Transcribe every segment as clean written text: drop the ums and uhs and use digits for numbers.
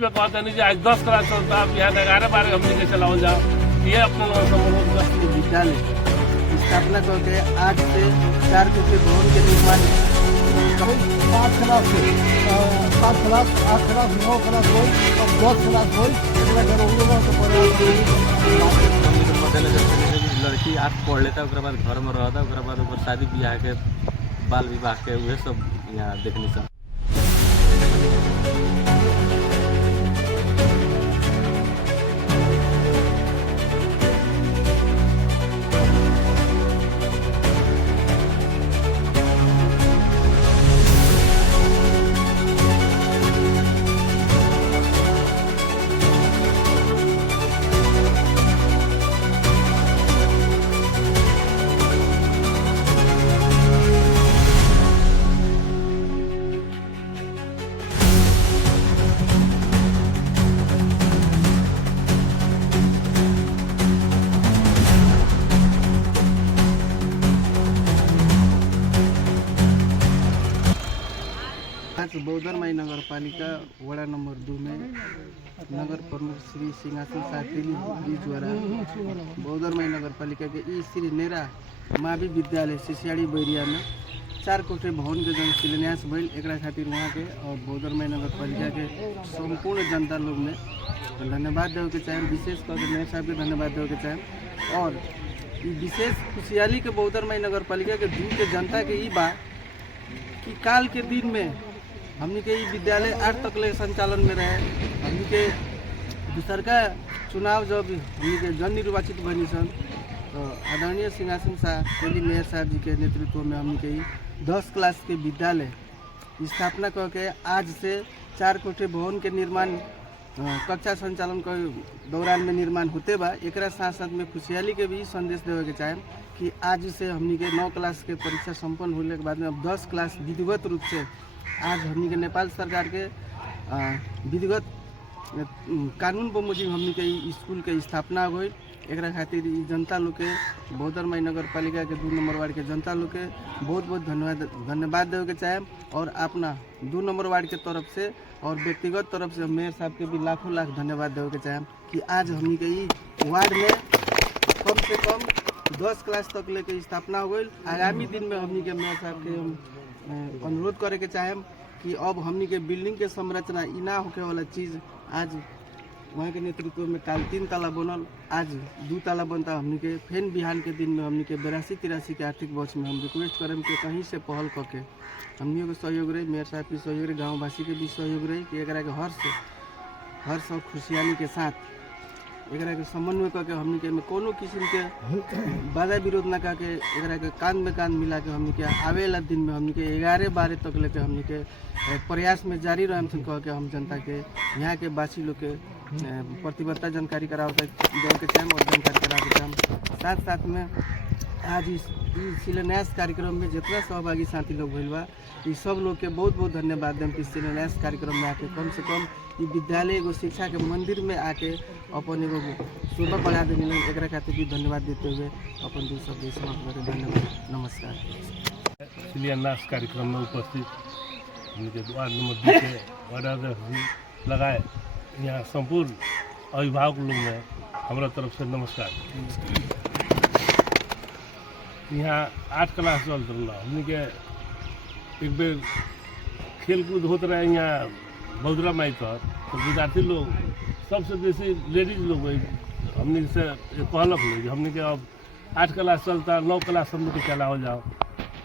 में कहते नहीं आज 10 क्लास चलता अब यहाँ 11-12 हमने के चलाओ जाओ। ये अपने विद्यालय स्थापना करके आज से 4 कोटी भवन के निर्माण 7 क्लास से 7 क्लास 8 क्लास 9 क्लास हो और 10 क्लास हो लड़की आप पढ़ लेता बाद घर में रहता बाद शादी ब्याह के बाल विवाह के वह सब यहाँ देखने से बौद्धरमाई नगर पालिका वड़ा नंबर 2 में नगर प्रमुख श्री सिंहासन सातेली जी द्वारा बौद्धरमाई नगर पालिका के ई श्री नेरा मावी विद्यालय सिसियाड़ी बैरिया में 4 कोठी भवन के जन शिलान्यास भइल। एक खातिर वहाँ के और बौद्धरमाई नगर पालिका के संपूर्ण जनता लोग में धन्यवाद देवे के चाहे, विशेष करके मेयर साहब के धन्यवाद देवे के चाहे। और विशेष खुशहाली के बौद्धरमाई नगर पालिका के दिन के जनता के ई बा कि काल के दिन में हमनी के विद्यालय 8 तक ले संचालन में रहे। हमनी के दूसर का चुनाव जब हमनी के जन निर्वाचित बनी सन तो आदरणीय सिंहासन सातेली मेयर साहब जी के नेतृत्व में हमनी के 10 क्लास के विद्यालय स्थापना करके आज से 4 कोठी भवन के निर्माण कक्षा संचालन के दौरान में निर्माण होते बा। एक साथ साथ में खुशहाली के भी संदेश देवे के चाहे कि आज से हमनी के 9 क्लास के परीक्षा संपन्न होने के बाद में अब 10 क्लास विधिवत रूप से आज हमनी के नेपाल सरकार के विधिवत कानून बमोजिम हमनी के स्कूल के स्थापना हो गई। एक खातिर जनता लोग के बौद्धरमाई नगर पालिका के 2 नंबर वार्ड के जनता लोग के बहुत बहुत धन्यवाद देवे के चाहे। और अपना 2 नंबर वार्ड के तरफ से और व्यक्तिगत तरफ से मेयर साहब के भी लाखों लाख धन्यवाद देवे के चाहे कि आज हमनी के वार्ड में कम से कम 10 क्लास तक लेके स्थापना हो गई। आगामी दिन में हमनी के मेयर साहब के अनुरोध करे के चाहे कि अब हमनी के बिल्डिंग के संरचना ई ना होके वाला चीज़ आज वहाँ के नेतृत्व में काल 3 ताला बनल, आज 2 ताला बनता। हमनी के फेन बिहान के दिन में हमनी के 82-83 के आर्थिक वर्ष में हम रिक्वेस्ट करें कि कहीं से पहल करके हमनियों के सहयोग रही, मेयर साहब के सहयोग रही, गाँववासी के भी सहयोग रही कि एक के हर्ष और खुशहाली के साथ एक के समन्वय करके हमनी के में कोनो किस्म के बाधा विरोध ना करके एक के कान में कान मिला के हमनी के आवे वाला दिन में हमनी के 11-12 तक लेके हमनी के प्रयास में जारी रहम कह के हम जनता के यहाँ के वासी लोग के प्रतिबद्धता जानकारी करावे के चाहें और जानकारी करावे के चाहें। साथ साथ में आज इस शिलान्यास कार्यक्रम में जितना सहभागी साथी लोग भइल बा ये सब लोग के बहुत बहुत धन्यवाद दें कि शिलान्यास कार्यक्रम में आके कम से कम ये विद्यालय एगो शिक्षा के मंदिर में आके अपन एगो शोभा बढ़ा देने एक खातिर भी धन्यवाद देते हुए अपन 2 शब्द समाप्त करते धन्यवाद। नमस्कार। शिलान्यास कार्यक्रम में उपस्थित वार्ड नंबर 2 के वार्ड लगाए यहाँ संपूर्ण अभिभावक लोग में हमारा तरफ से नमस्कार। यहाँ 8 क्लास चल रहा हमने के एक बेर खेल कूद होते रहे यहाँ बौद्धरमाई पर तो विद्यार्थी लोग सबसे बेसी लेडीज लोग हमने से कहलक लोग हमने के अब 8 क्लास चलता 9 क्लास हमने के चला हो जाओ।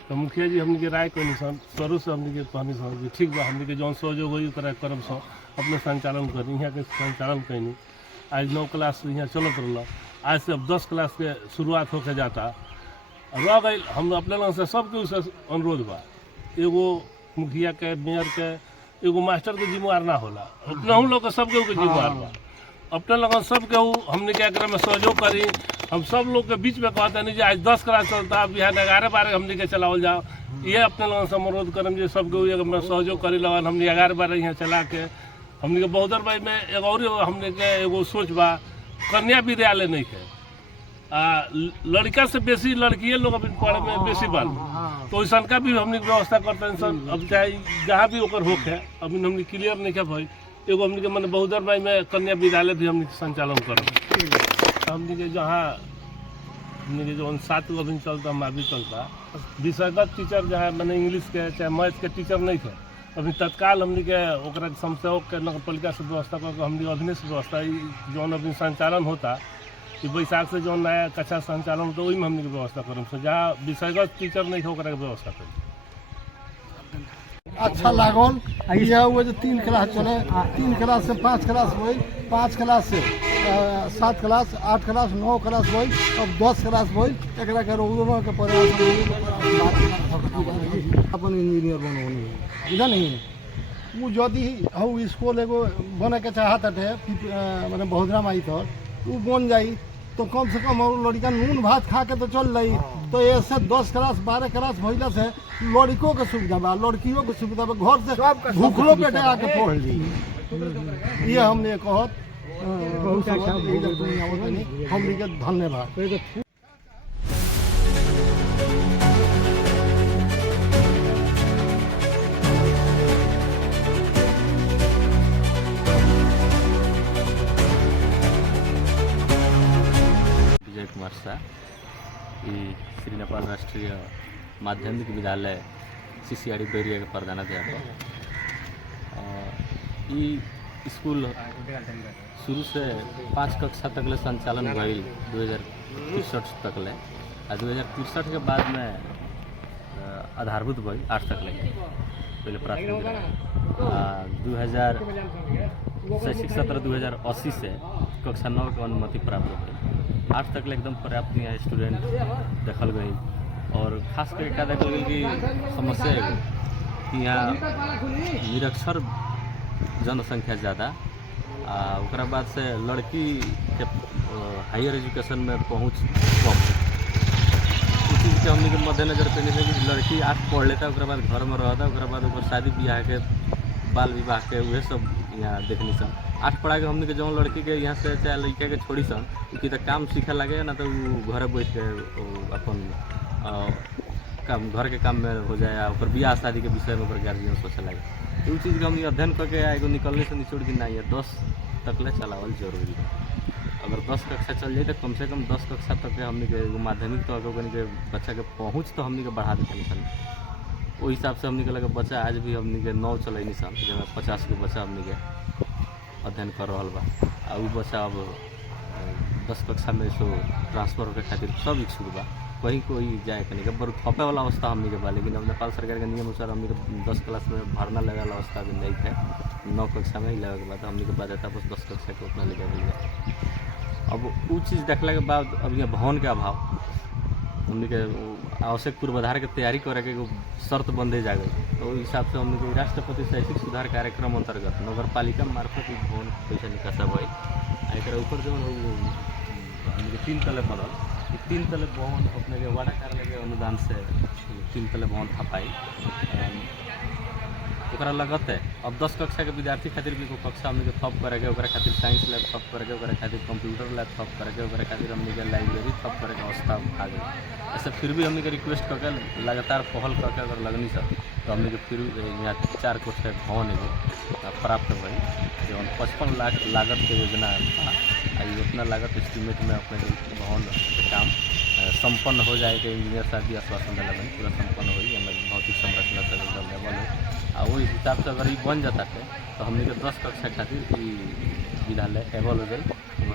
तो मुखिया जी हमने के राय कहनी सन सरू से हमने के कहनी सन कि ठीक बा हमने के जौन सहयोग हो तरह करम सो अपने संचालन करी यहाँ के संचालन कैनी। आज 9 क्लास यहाँ चलत रहा, आज से अब 10 क्लास के शुरुआत होके जाता रह गई। हम अपने लोग से सबके उससे अनुरोध बा एगो मुखिया के मेयर के एगो मास्टर के जिम्मेवार ना होला, अपने हम लोग के सब के जिम्मेवार बा। अपने लोग सब के हमने क्या में सहयोग करी। हम सब लोग के बीच में कहते नहीं आज 10 क्लास चलता अब यहाँ 11-12 हमने के चलावल जाओ। ये अपने लोगों से अनुरोध करम जो सबके में सहयोग करी लगन हमने 11-12 यहाँ चला के हमने के बौद्धरमाई में एगो और हमने के एगो सोच बा कन्या विद्यालय नहीं है लड़का से बेसी लड़किए लोग अभी पढ़े में बेसी बाल तो वैसा का भी हमने व्यवस्था करते हैं सर। अब चाहे जहाँ भी ओकर होके अभी हमने क्लियर नहीं क्या भाई एगो हमने के मन बहुदर माई में कन्या विद्यालय भी हमने के संचालन करब। हमने के जहाँ हमने के जो 7 गो अभी चलता हम अभी चलता विषयगत टीचर जहाँ मैंने इंग्लिश के चाहे मैथ के टीचर नहीं थे, अभी तत्काल हमने के ओकरा समस्याओं के नगर पालिका से व्यवस्था करके हमने अभिनय से व्यवस्था जौन अभी संचालन होता कि बैसाख से जो नया कक्षा संचालन होता वही में हमने के व्यवस्था करम से जहाँ विषयगत टीचर नहीं थे ओकरा के व्यवस्था करें। अच्छा लागल। यह हुए जो 3 क्लास चले, 3 क्लास से 5 क्लास हुई, 5 क्लास से 7 क्लास, 8 क्लास, 9 क्लास हुई, अब 10 क्लास हुई। एक के रोजों के प्रयास अपन इंजीनियर बनोनी इधर नहीं वो जदि हम स्कूल एगो बने के चाहत है मैंने बहुदरा माई तो वो बन जाई तो कम से कम लड़का नून भात खा के तो चल रही। तो ऐसे 10 क्लास 12 क्लास भइला से लड़कों के सुविधा बा, लड़कियों के सुविधा बा, घर से भूखलो पेटे आके पढ़ ली। ये हमने कहत बहुत अच्छा हमने के धन्यवाद। श्री नेपाल राष्ट्रीय माध्यमिक विद्यालय CCRD बैरिया के प्रधानाध्यापक। स्कूल शुरू से 5 कक्षा तक ले संचालन भइल 2063 तक ले, आ 2063 के बाद में आधारभूत भइल 8 तक ले पहले प्राथमिक। 2017-2080 से कक्षा 9 के अनुमति प्राप्त हो गई। 8 तक ले एकदम पर्याप्त यहाँ स्टूडेंट देखल गई। और खास कर क्या देखल गई कि समस्या है कि यहाँ निरक्षर जनसंख्या ज़्यादा, ओकरा बाद से लड़की के हायर एजुकेशन में पहुँच कम। उस चीज़ के हमने के मद्देनजर पे नहीं कि लड़की 8 पढ़ लेता, ओकरा बाद घर में रहता, ओकरा बाद ओकर शादी ब्याह के बाल विवाह के वह सब यहाँ देखनी सन। 8 पढ़ा के हमने के जो लड़की के यहाँ से चाहे लड़का के छोड़ी सन कि तो काम सीखे लगे ना तो घर बैठ के अपन काम घर के काम में हो जाए, और ब्याह शादी के विषय में गार्जियन सोचे लगे। तो उस चीज़ के हम अध्ययन करके एगो निकलने से निचोड़ की नहीं है 10 तक ले चलावल जरूरी है। अगर 10 कक्षा चल जाए तो कम से कम 10 कक्षा तक के हमने के माध्यमिक तो अगर के बच्चा के पहुँच तो हमने के बढ़ा देते सन। वो हिसाब से हमने के लगे बच्चा आज भी हमने के 9 चलैनी सन, जब 50 के बच्चा हमने के अध्ययन कर रहा बा। आ वो बच्चा अब 10 कक्षा में सो ट्रांसफर होकर खातिर सब इच्छुक बा, कहीं कोई जाए कहीं बड़ थपे वाला अवस्था हमने के बा। लेकिन अब नेपाल सरकार के नियम अनुसार हमने के 10 क्लास में भरना लगे वाला अवस्था भी नहीं है। 9 कक्षा में ही लगे के बाद हमने के बाध्यता बस 10 कक्षा के उतना लेके मिल जाए। अब वो चीज़ देखला के बाद अब ये भवन के अभाव हमने के आवश्यक पूर्वाधार के तैयारी करे के एगो शर्त बंदे जा गई। तो उस हिसाब से हमने के राष्ट्रपति शैक्षिक सुधार कार्यक्रम अंतर्गत नगर पालिका मार्फत भवन पैसा निकासा भई। एक ऊपर जो हमने के 3 तले बनल, 3 तले भवन अपने के वार्ड कार्यालय के अनुदान से 3 तले भवन थपाई। ओकरा लगत है अब 10 कक्षा के विद्यार्थी खातिर भी कक्षा हमने के थप करेगा, ओकरा खातिर साइंस लैब थप करेगा, ओकरा खातिर कंप्यूटर लैब थप करेगा, ओकरा खातिर हमने के लाइब्रेरी थप करे के अवस्था आ गई। ऐसे फिर भी हमने के रिक्वेस्ट करके लगातार पहल करके अगर लगनी सब तो हमने के फिर यहाँ 4 कोठ के भवन एगो प्राप्त भई जो 55 लाख लागत के योजना उतना लागत एस्टिमेट में अपने भवन के काम संपन्न हो जाए कि इंजीनियर साहब भी आश्वासन दिला पूरा संपन्न हो भौतिक संरचना से एकदम लेवल हो। और वही हिसाब से अगर ये बन जाता है तो हमने के 10 कक्षा खातिर विद्यालय एवल हो गई।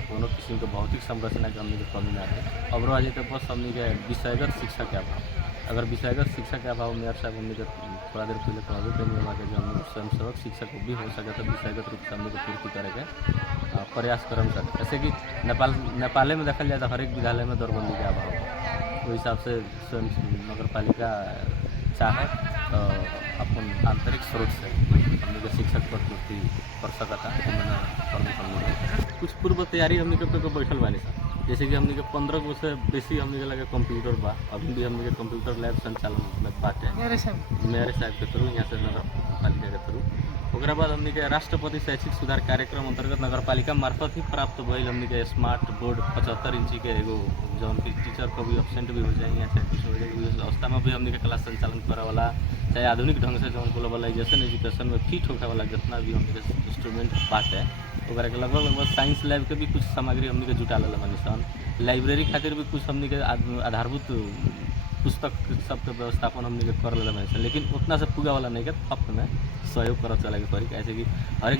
कोनो किस्म के भौतिक संरचना के हमने के कमी ना है। अब रह जाते बस हमने के विषयगत शिक्षा के अभाव। अगर विषयगत शिक्षा के अभाव मेयर साहब हमने के थोड़ा देर पहले कहबे करेंगे कि जो हम स्वयंसेवक शिक्षक भी हो सके तो विषयगत रूप से हमने पूर्ति करेंगे प्रयास करम सकते। जैसे कि नेपाल में देखा जाए तो हर एक विद्यालय में दौरबंदी के अभाव। उस हिसाब से स्वयं नगर पालिका चाहे तो अपन आंतरिक स्रोत से हमने के शिक्षक पर पूर्ति कर सकता है। कुछ पूर्व तैयारी हमने के बैठल बानी सर, जैसे कि हमने के 15 गो से बेसी हमने के लगे कंप्यूटर बा। अभी भी हमने के कंप्यूटर लैब संचालन में बाटे मेरे साहब के थ्रू यहाँ से नगर पालिका के थ्रू। वो ओकरा बाद हमनी के राष्ट्रपति शैक्षिक सुधार कार्यक्रम अंतर्गत नगरपालिका मार्फत ही प्राप्त भइल हमनी के स्मार्ट बोर्ड 75 इंची के एगो जौन कि टीचर कभी एब्सेंट भी हो जाए या चाहे कुछ हो जाए उस अवस्था में भी हमनी के क्लास संचालन करे वाला चाहे आधुनिक ढंग से जौन ग्लोबलाइजेशन एजुकेशन में फिट होखे वाला जितना भी हमनी के इंस्ट्रूमेंट बाटे ओकरा के लगभग साइंस लैब के भी कुछ सामग्री हमनी के जुटा लेले बानी सन। लाइब्रेरी खातिर भी कुछ हमनी के आधारभूत पुस्तक सबके व्यवस्थापन हमने के कर लेले बानी सन, लेकिन उतना से पूगा वाला नहीं के थप में सहयोग करत चले के पड़ी, कैसे कि हर एक